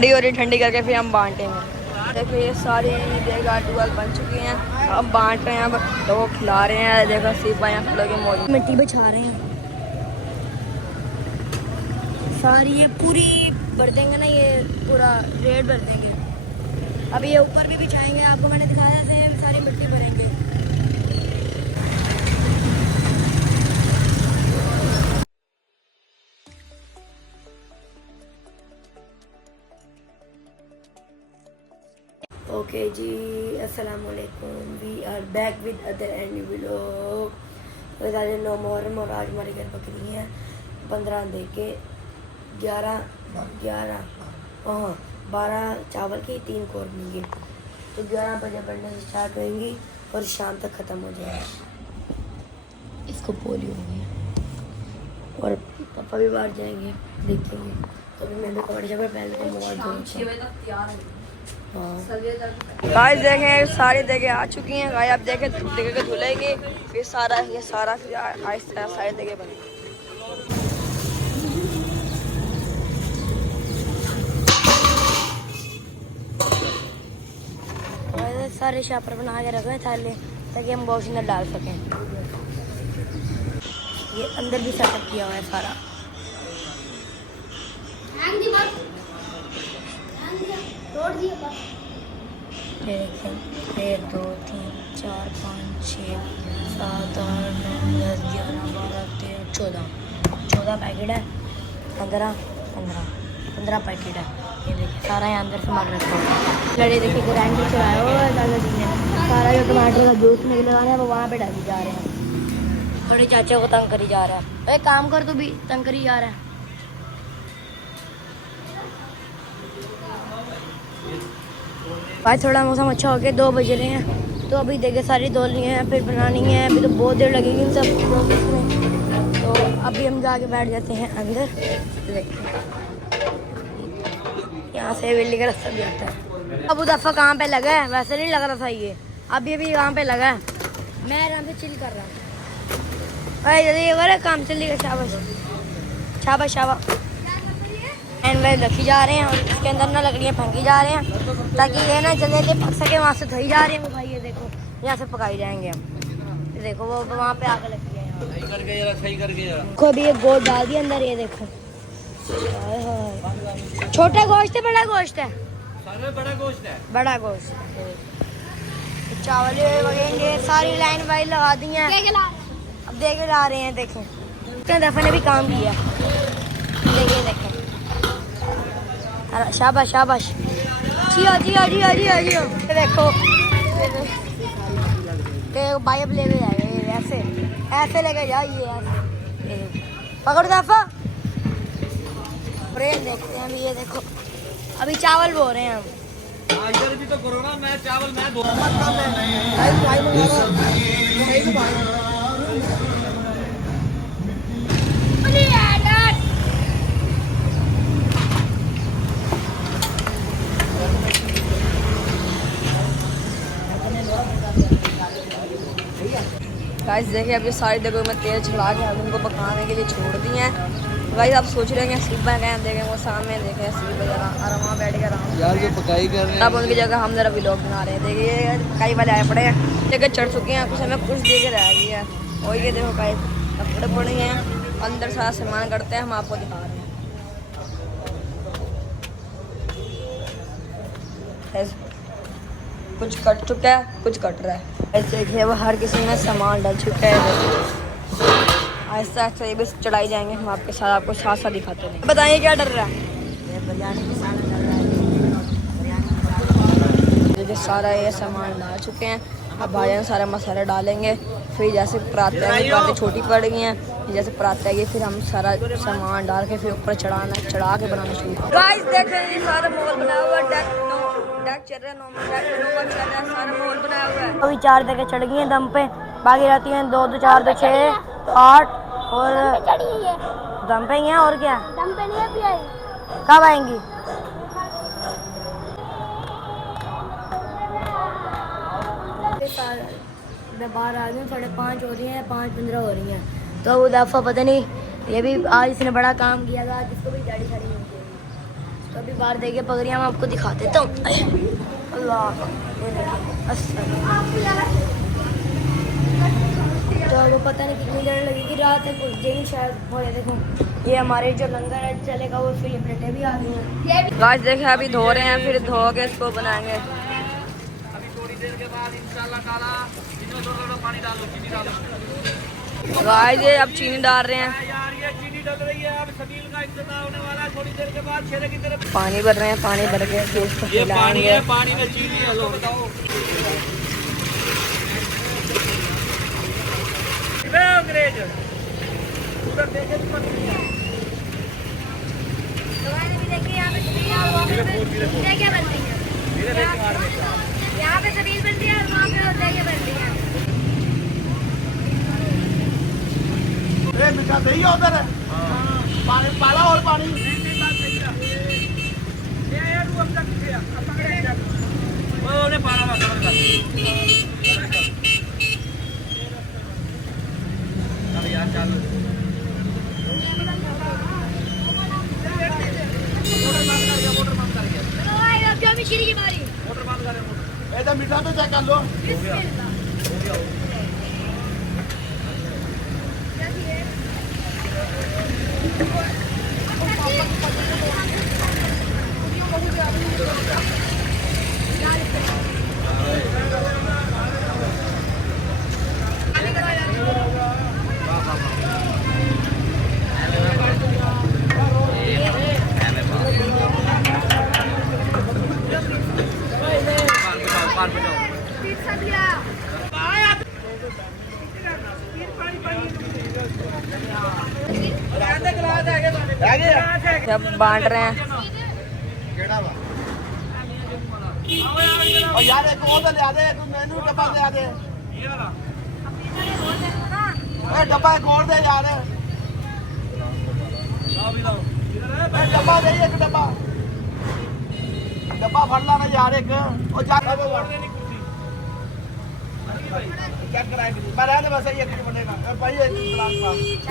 ठंडी हो रही, ठंडी करके फिर हम बांटेंगे। देखिए ये सारी देखा 12 बन चुकी हैं, अब बांट रहे हैं, अब लोगों को खिला रहे हैं। देखो सिपाही यहाँ लगे मौज मिट्टी बिछा रहे हैं, सारी ये पूरी भर देंगे ना, ये पूरा रेड भर देंगे। अब ये ऊपर भी बिछाएंगे, आपको मैंने दिखाया था, सारी मिट्टी भरेंगे। ओके जी, अस्सलाम वालेकुम, we are back with other and vlog. तो आज 9 मुहर्रम और आज हमारे घर बकरी है 15 दे के 11 12 चावल की 3 कौरनी की। तो 11 बजे बढ़ने से स्टार्ट होंगी और शाम तक ख़त्म हो जाएगी। इसको पोलियो हो गया और पापा भी बाहर जाएंगे, देखेंगे। तो अभी मैं भी कपड़े जगह पहले तो मोबाइल गाइस देखें सारी देखे आ चुकी हैं। गाय आप देखे के धुलेंगे, फिर ये सारा फिर आहिस्ता सारी देखे बने। सारे शापर बना के रखे थाले ताकि हम वॉश अंदर डाल सकें। ये अंदर भी सेटअप किया हुआ है सारा। ये देखें 1 2 3 4 5 6 7 8 9 10 11 12 13 14 पैकेट है। 15 पैकेट है। ये देखिए सारा यहाँ अंदर सामान रखा हुआ है। लड़े देखिए ग्राइंडर चलाया हुआ है दादाजी ने। सारा जो टमाटर का जूस नहीं लगाना है वो वहाँ पे डाली जा रहे हैं। थोड़े चाचा को तंग करी जा रहा है। अरे काम कर, तो भी तंग करी जा रहा है। भाई थोड़ा मौसम अच्छा हो गया, 2 बज रहे हैं। तो अभी देखे सारी धोनी है, फिर बनानी है। अभी तो बहुत देर लगेगी इन सब प्रोसेस में। तो अभी हम जाके बैठ जाते हैं अंदर। यहाँ से बिल्ली का रास्ता भी आता है। अब दफ़ा कहाँ पे लगा है, वैसे नहीं लग रहा था ये। अभी कहाँ पे लगा है। मैं आराम से चिल कर रहा हूँ। अरे जल्दी ये वाला काम चलिएगा। शाबाश शाबाश। एंड वेल रखी जा रहे हैं और इसके अंदर ना लकड़ियाँ फेंकी जा रहे हैं ताकि ये ना जल्दी पक सके। वहाँ से धोई जा रही है वो। भाई ये देखो यहाँ से पकाई जाएंगे हम। ये देखो वो वहाँ पे आग लगी है। सही करके देखो अभी ये गोश्त डाल दिया अंदर। ये देखो छोटा गोश्त है बड़ा गोश्त है? बड़ा गोश्त। चावल वगैरह सारी लाइन वाइज लगा दी हैं। अब देखे ला रहे हैं। देखें क्या दफा ने भी काम किया। देखें शाबाश शाबाश। जियो। देखो भाई अब लेके जाएगा। ऐसे लेके जाइए। ऐसे पकड़ दफा। ब्रेन देखते हैं अभी। ये देखो अभी चावल बो रहे हैं हम। इधर भी तो करो ना। मैं चावल मैं दो गाइस देखिए अभी सारी जगह में तेल चढ़ा के हम उनको पकाने के लिए छोड़ दिए हैं। गाइस आप सोच रहे हैं सीपा कहें देखें वो सामने देखें सीपा जरा आराम बैठ के आराम यार जो पकाई कर रहे हैं। अब उनकी जगह हम जरा व्लॉग बना रहे हैं। देखिए पकाई वाले आए पड़े हैं, जगह चढ़ चुके हैं। कुछ हमें कुछ दे के रह गई है। और ये देखो गाइस कपड़े पड़े हैं अंदर, सारा सामान करते हैं। हम आपको दिखा रहे हैं। कुछ कट चुका है, कुछ कट रहा है। ऐसे देखिए वो हर किसी में सामान डल चुका है। आहिस्ता आहिस्ता ये भी चढ़ाई जाएंगे। हम आपके साथ आपको साथ साथ दिखाते हैं। बताइए क्या डर रहा है? देखिए सारा ये सामान डाल चुके हैं। अब भाई सारे मसाले डालेंगे। फिर जैसे पराते आएंगे, पराते छोटी पड़ गई हैं, जैसे पराते आएंगे फिर हम सारा सामान डाल के फिर ऊपर चढ़ा के बनाना शुरू। गाइस देखें ये सारा माहौल बना हुआ है। डेक चल रहा है, सारा माहौल बनाया हुआ है। अभी 4 जगह चढ़ गई हैं दम पे। बाकी रहती हैं 2 2 4 2 6 8 और दम पे ही हैं। और क्या दम पे नहीं अभी आएगी। कब आएंगी? मैं बाहर आ गई। 5:30 हो रही हैं, 5:15 हो रही हैं। तो वो दफ़ा पता नहीं ये भी आज इसने बड़ा काम किया था। जिसको भी गाड़ी खड़ी होती है तो अभी बाहर देखिए पगड़ियाँ मैं आपको दिखा देता हूँ। अल्लाह, तो वो पता नहीं कितनी देर लगेगी, रात तक पहुँच जाएगी शायद। हो जाए देखो ये हमारे जो लंगर है चलेगा वो फिल्म प्लेटें भी आ गई हैं। गाइस देखे अभी धो रहे हैं, फिर धो के इसको बनाएंगे। अभी थोड़ी देर के बाद इंशाल्लाह ताला इसमें थोड़ा पानी डालो, चीनी डालो। गाइस ये अब चीनी डाल रहे हैं, यार ये चीनी डल रही है, अब सबील का इंतजार होने वाला है। थोड़ी देर के बाद छेड़े की तरफ पानी भर रहे हैं, पानी भर के फिर इसको ये पानी हिलाएंगे। है, पानी में चीनी है। लो बताओ अंग्रेज उधर देखे तो मत नहीं है। यहाँ पे सबील बनती है और वहाँ पे देगे बनती है। मीठा सही है उधर है, पानी पाला और पानी मीठा तो चेक कर लो। सब बांट रहे हैं। और यार एक और तो ले आ दे, तू मेनू डब्बा ले आ दे। डब्बा एक और दे यार, डब्बा दे एक डब्बा, डब्बा भर लाना यार एक। और जाकर क्या कराएंगे, मैं रहने बस ये बनेगा भाई।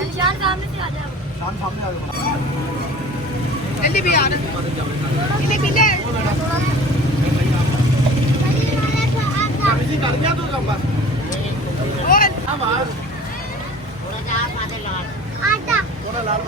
शान सामने से आ जाओ, शाम सामने आ गया जल्दी भी आना। कर गया तू लंबा थोड़ा लाल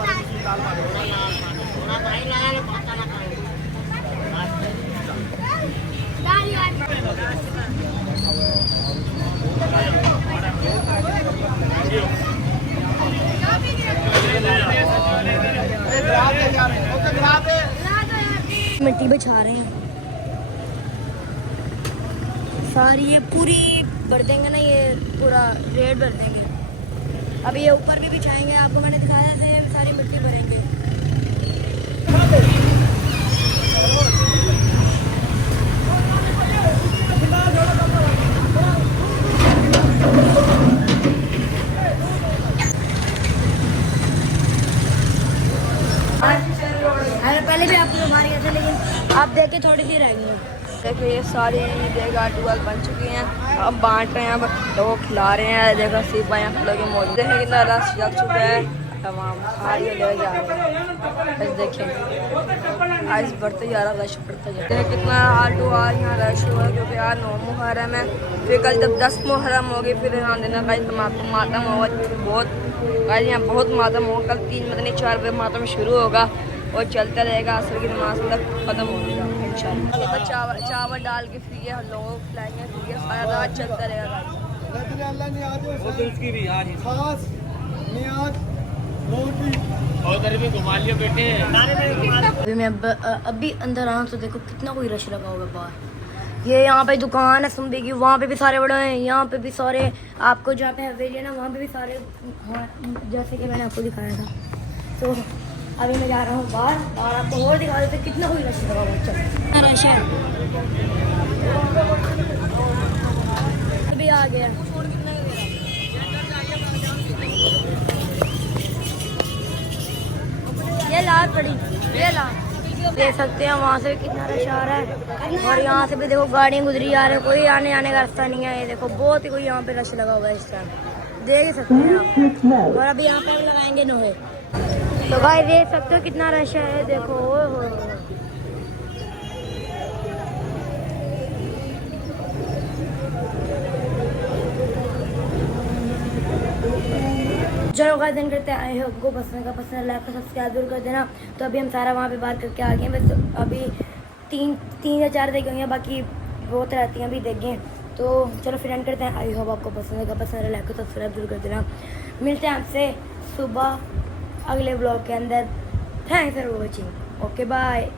मिट्टी बिछा रहे हैं सारी, ये पूरी भर देंगे ना, ये पूरा रेड भर देंगे। अभी ये ऊपर भी बिछाएंगे, आपको मैंने दिखाया था, ये सारी मिट्टी भरेंगे। पहले भी आपको मार गया था, लेकिन आप देखे थोड़ी सी रह गई। देखो ये सारी देखा टूअल बन चुकी हैं, अब बांट रहे हैं, अब लोगों को खिला रहे हैं। देखो सिपाही लोग मौजूद है, कितना रस जल चुका है, तमाम सारी ले जा रहे हैं। बस देखें आज बढ़ते जा रहा, रश बढ़ते जा रहा है। कितना आलू आज यहाँ रश हुआ है, क्योंकि आज 9 मुहर्रम है। फिर कल जब 10 मुहर्रम होगी फिर यहाँ देना का मातम होगा, बहुत आज यहाँ बहुत मातम होगा। कल 3 मदनी 4 बजे मातम शुरू होगा और चलता रहेगा, असर की नमाज तक ख़त्म हो जाएगा इंशाल्लाह। चावल डाल के फिर ये लोगों को खिलाएंगे, फिर ये सारा रात चलता रहेगा। अभी मैं अभी अंदर आऊँ तो देखो कितना कोई रश लगा होगा बाहर। ये यहाँ पे दुकान है सुम्बे की, वहाँ पे भी सारे बड़े हैं, यहाँ पे भी सारे, आपको जहाँ पे हवेली है ना वहाँ पे भी सारे, हाँ जैसे कि मैंने आपको दिखाया था। तो अभी मैं जा रहा हूँ बाहर आपको और दिखा देते कितना कोई रश लगा हुआ। चल रश है, अभी आ गया। ये लाल पड़ी, ये लाल देख सकते हैं, वहाँ से भी कितना रश आ रहा है। और यहाँ से भी देखो गाड़ियाँ गुजरी आ रही है, कोई आने का रास्ता नहीं है। ये देखो बहुत ही कोई यहाँ पे रश लगा हुआ है इस टाइम, देख ही सकते हैं आप। और अभी यहाँ पे हम लगाएंगे नोहे, तो भाई देख सकते हो कितना रश है। देखो चलो गाइस दिन करते हैं, आई होप को पसंद लाइक और सब्सक्राइब जरूर कर देना। तो अभी हम सारा वहाँ पे बात करके आ गए हैं, बस अभी तीन या चार देख होंगे, बाकी बहुत रहती हैं अभी देखें। तो चलो फिर एंड करते हैं। आई होप आपको पसंद लाइक और सब्सक्राइब जरूर कर देना। मिलते हैं आपसे सुबह अगले ब्लॉग के अंदर। Thanks for watching. Okay bye.